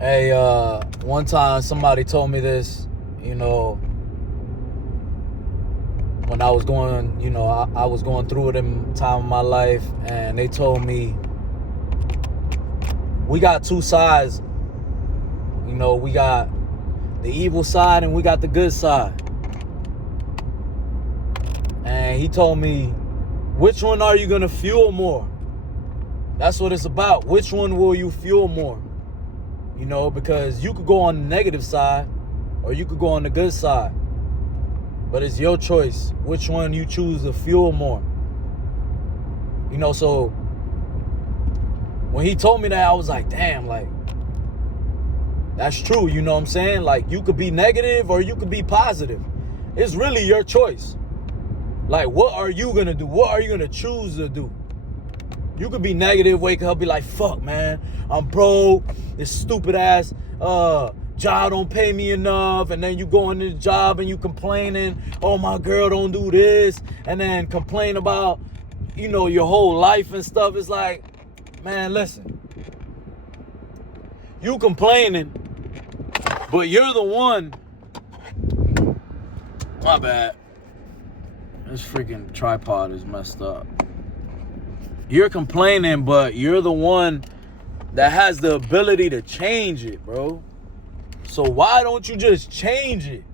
Hey, one time somebody told me this, when I was going, I was going through it in time of my life, and they told me we got two sides. We got the evil side and we got the good side. And he told me, which one are you going to fuel more? That's what it's about. Which one will you fuel more? Because you could go on the negative side or you could go on the good side. But it's your choice which one you choose to fuel more. So when he told me that, I was like, damn, like, that's true, you know what I'm saying? Like, you could be negative or you could be positive. It's really your choice. Like, what are you going to do? What are you going to choose to do? You could be negative, wake up, be like, fuck, man, I'm broke. This stupid ass job don't pay me enough. And then you go in this job and you complaining, oh, my girl don't do this. And then complain about, your whole life and stuff. It's like, man, listen. You complaining, but you're the one. My bad. This freaking tripod is messed up. You're complaining, but you're the one that has the ability to change it, bro. So why don't you just change it?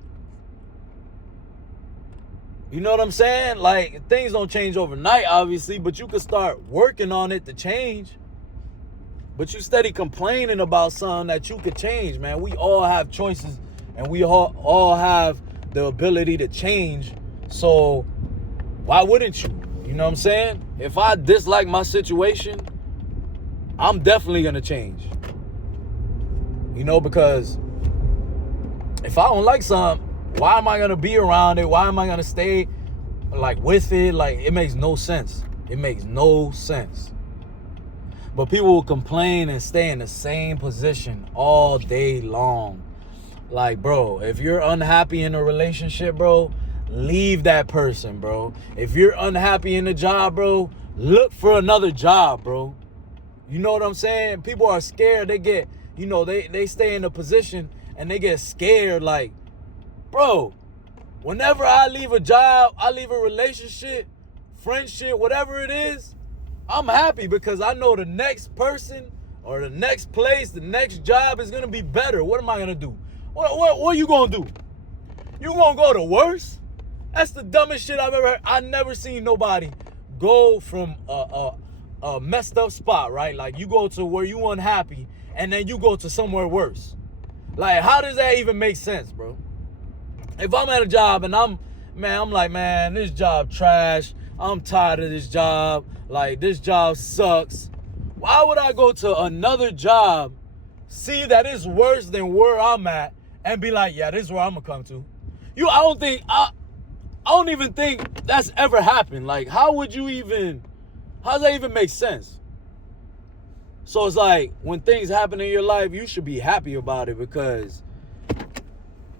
You know what I'm saying? Like, things don't change overnight, obviously, but you can start working on it to change. But you steady complaining about something that you could change, man. We all have choices, and we all have the ability to change. So why wouldn't you? You know what I'm saying? If I dislike my situation, I'm definitely going to change. Because if I don't like something, why am I going to be around it? Why am I going to stay like with it? Like, it makes no sense. It makes no sense. But people will complain and stay in the same position all day long. Like, bro, if you're unhappy in a relationship, bro, leave that person, bro. If you're unhappy in a job, bro, look for another job, bro. You know what I'm saying? People are scared. They get, they stay in a position and they get scared. Like, bro, whenever I leave a job, I leave a relationship, friendship, whatever it is, I'm happy because I know the next person or the next place, the next job is going to be better. What am I going to do? What are you going to do? You going to go to worse? That's the dumbest shit I've ever heard. I never seen nobody go from a messed up spot, right? Like, you go to where you unhappy and then you go to somewhere worse. Like, how does that even make sense, bro? If I'm at a job and I'm like, man, this job trash. I'm tired of this job. Like, this job sucks. Why would I go to another job, see that it's worse than where I'm at, and be like, yeah, this is where I'm gonna come to? I don't even think that's ever happened. Like, how's that even make sense? So it's like, when things happen in your life, you should be happy about it because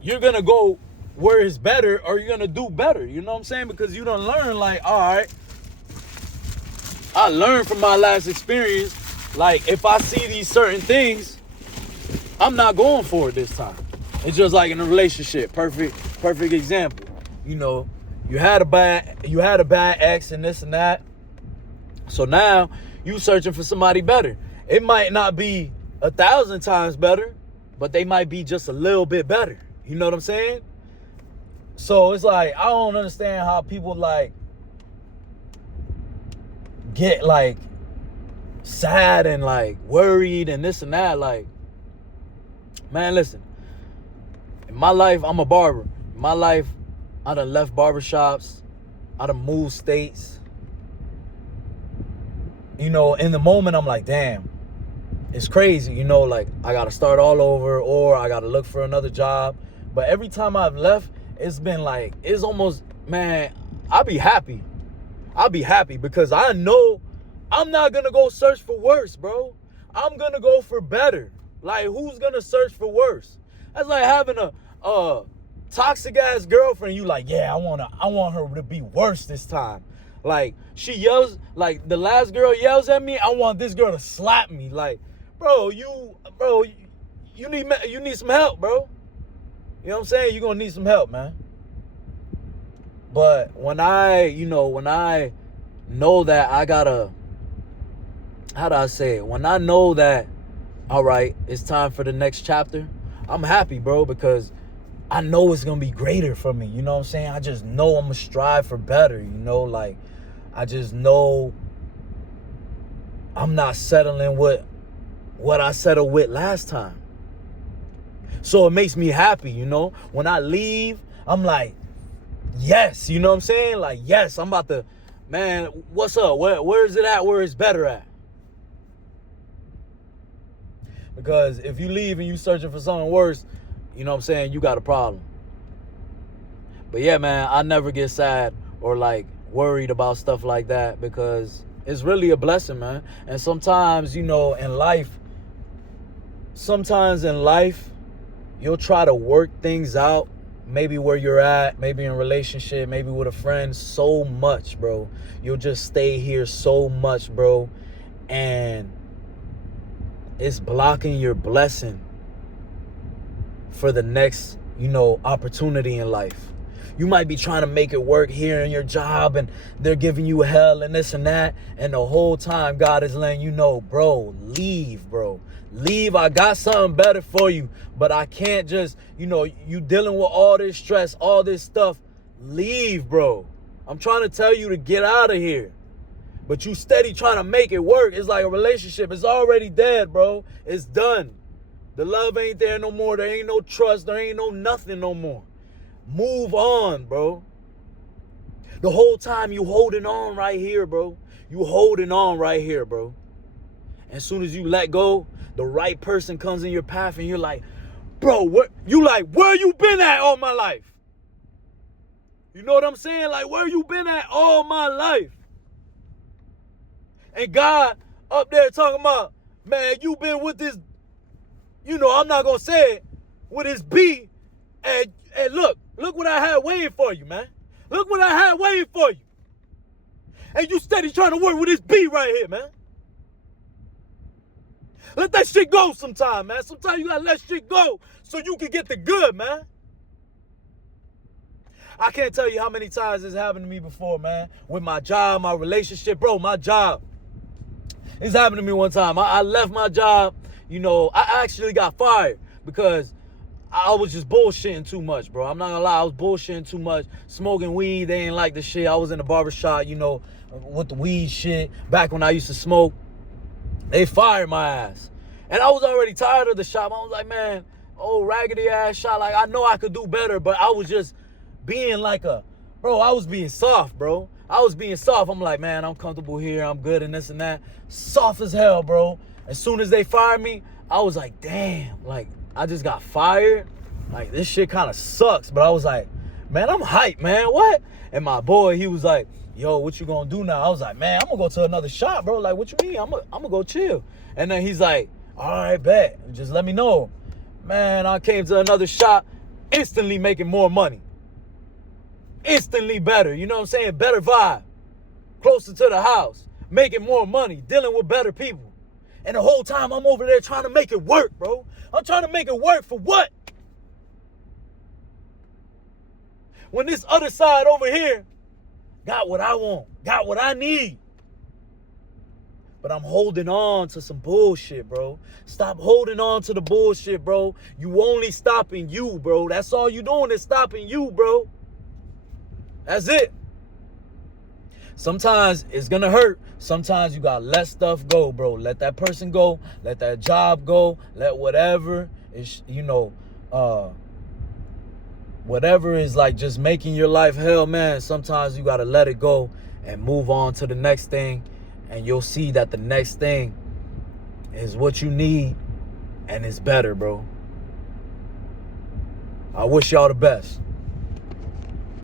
you're gonna go where it's better or you're gonna do better. You know what I'm saying? Because you done learn, like, all right, I learned from my last experience. Like, if I see these certain things, I'm not going for it this time. It's just like in a relationship. Perfect example. You had a bad ex and this and that. So now you searching for somebody better. It might not be 1,000 times better, but they might be just a little bit better. You know what I'm saying? So it's like, I don't understand how people like get like sad and like worried and this and that. Like, man, listen, in my life, I'm a barber. In my life, I done left barbershops. I done moved states. In the moment, I'm like, damn, it's crazy. Like, I got to start all over or I got to look for another job. But every time I've left, it's been like, it's almost, man, I'll be happy because I know I'm not going to go search for worse, bro. I'm going to go for better. Like, who's going to search for worse? That's like having a toxic ass girlfriend. You like, yeah, I want her to be worse this time. Like, she yells, like the last girl yells at me, I want this girl to slap me. Like, bro, you need some help, bro. You know what I'm saying? You're gonna need some help, man. But when I know that I gotta, how do I say it? When I know that, all right, it's time for the next chapter, I'm happy, bro, because I know it's gonna be greater for me. You know what I'm saying? I just know I'm gonna strive for better, like I just know I'm not settling with what I settled with last time. So it makes me happy, when I leave, I'm like, yes, you know what I'm saying? Like, yes, I'm about to, man, what's up? Where is it at? Where it's better at? Because if you leave and you searching for something worse, you know what I'm saying, you got a problem. But yeah, man, I never get sad or like worried about stuff like that because it's really a blessing, man. And sometimes, in life, you'll try to work things out, maybe where you're at, maybe in a relationship, maybe with a friend, so much, bro. You'll just stay here so much, bro. And it's blocking your blessing for the next, opportunity in life. You might be trying to make it work here in your job and they're giving you hell and this and that. And the whole time God is letting you know, bro, leave, bro. Leave. I got something better for you. But I can't just, you dealing with all this stress, all this stuff. Leave, bro. I'm trying to tell you to get out of here. But you steady trying to make it work. It's like a relationship. It's already dead, bro. It's done. The love ain't there no more. There ain't no trust. There ain't no nothing no more. Move on, bro. The whole time you holding on right here, bro. You holding on right here, bro. As soon as you let go, the right person comes in your path and you're like, bro, where you been at all my life? You know what I'm saying? Like, where you been at all my life? And God up there talking about, man, you been with this, I'm not going to say it, with this B. And look what I had waiting for you, man. Look what I had waiting for you. And you steady trying to work with this B right here, man. Let that shit go sometime, man. Sometimes you got to let shit go so you can get the good, man. I can't tell you how many times this happened to me before, man. With my job, my relationship, bro, my job. It's happened to me one time. I left my job, I actually got fired because I was just bullshitting too much, bro. I'm not gonna lie, I was bullshitting too much. Smoking weed, they ain't like the shit. I was in the barbershop, with the weed shit. Back when I used to smoke, they fired my ass. And I was already tired of the shop. I was like, man, raggedy ass shop. Like, I know I could do better, but I was just being like I was being soft, bro. I was being soft. I'm like, man, I'm comfortable here. I'm good and this and that. Soft as hell, bro. As soon as they fired me, I was like, damn, like, I just got fired. Like, this shit kind of sucks. But I was like, man, I'm hyped, man. What? And my boy, he was like, yo, what you gonna do now? I was like, man, I'm gonna go to another shop, bro. Like, what you mean? I'm gonna go chill. And then he's like, all right, bet. Just let me know. Man, I came to another shop, instantly making more money. Instantly better. You know what I'm saying? Better vibe. Closer to the house. Making more money. Dealing with better people. And the whole time I'm over there trying to make it work, bro. I'm trying to make it work for what? When this other side over here got what I want, got what I need. But I'm holding on to some bullshit, bro. Stop holding on to the bullshit, bro. You only stopping you, bro. That's all you doing is stopping you, bro. That's it. Sometimes it's gonna hurt. Sometimes you gotta let stuff go, bro. Let that person go. Let that job go. Let whatever is, whatever is like just making your life hell, man. Sometimes you gotta let it go and move on to the next thing. And you'll see that the next thing is what you need and it's better, bro. I wish y'all the best.